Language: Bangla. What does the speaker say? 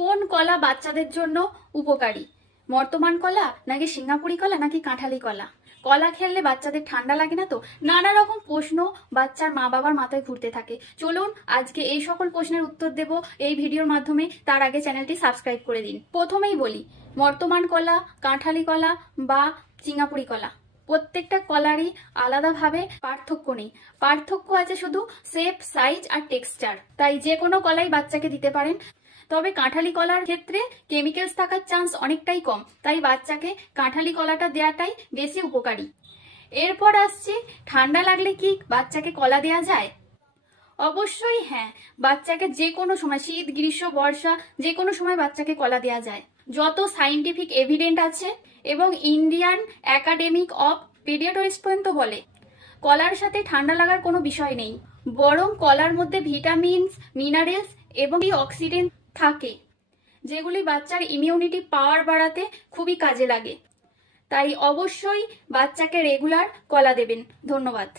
কোন কলা বাচ্চাদের জন্য উপকারী? বর্তমান কলা নাকি সিঙ্গাপুরি কলা নাকি কাঁঠালি কলা? কলা খেললে বাচ্চাদের ঠান্ডা লাগে না তো? নানা রকম প্রশ্ন বাচ্চার মা বাবার মাথায় ঘুরতে থাকে। চলুন আজকে এই সকল প্রশ্নের উত্তর দেব এই ভিডিওর মাধ্যমে। তার আগে চ্যানেলটি সাবস্ক্রাইব করে দিন। প্রথমেই বলি, বর্তমান কলা, কাঁঠালি কলা বা সিঙ্গাপুরি কলা, প্রত্যেকটা কলারই আলাদাভাবে পার্থক্য নেই। পার্থক্য আছে শুধু শেপ, সাইজ আর টেক্সচার। তাই যে কোনো কলাই বাচ্চাকে দিতে পারেন। তবে কাঁঠালি কলার ক্ষেত্রে কেমিক্যালস থাকার চান্স অনেকটাই কম, তাই বাচ্চাকে কাঁঠালি কলাটা দেওয়াটাই বেশি উপকারী। এরপর আসছে, ঠান্ডা লাগলে কি বাচ্চাকে কলা দেওয়া যায়? অবশ্যই হ্যাঁ, বাচ্চাকে যে কোনো সময়, শীত, গ্রীষ্ম, বর্ষা, যে কোনো সময় বাচ্চাকে কলা দেওয়া যায়। যত সাইন্টিফিক এভিডেন্ট আছে এবং ইন্ডিয়ান একাডেমিক অফ পেডিয়াট্রিক্স পর্যন্ত বলে, কলার সাথে ঠান্ডা লাগার কোনো বিষয় নেই, বরং কলার মধ্যে ভিটামিনস, মিনারেলস এবং অক্সিডেন্ট থাকে, যেগুলি বাচ্চার ইমিউনিটি পাওয়ার বাড়াতে খুবই কাজে লাগে। তাই অবশ্যই বাচ্চাকে রেগুলার কলা দেবেন। ধন্যবাদ।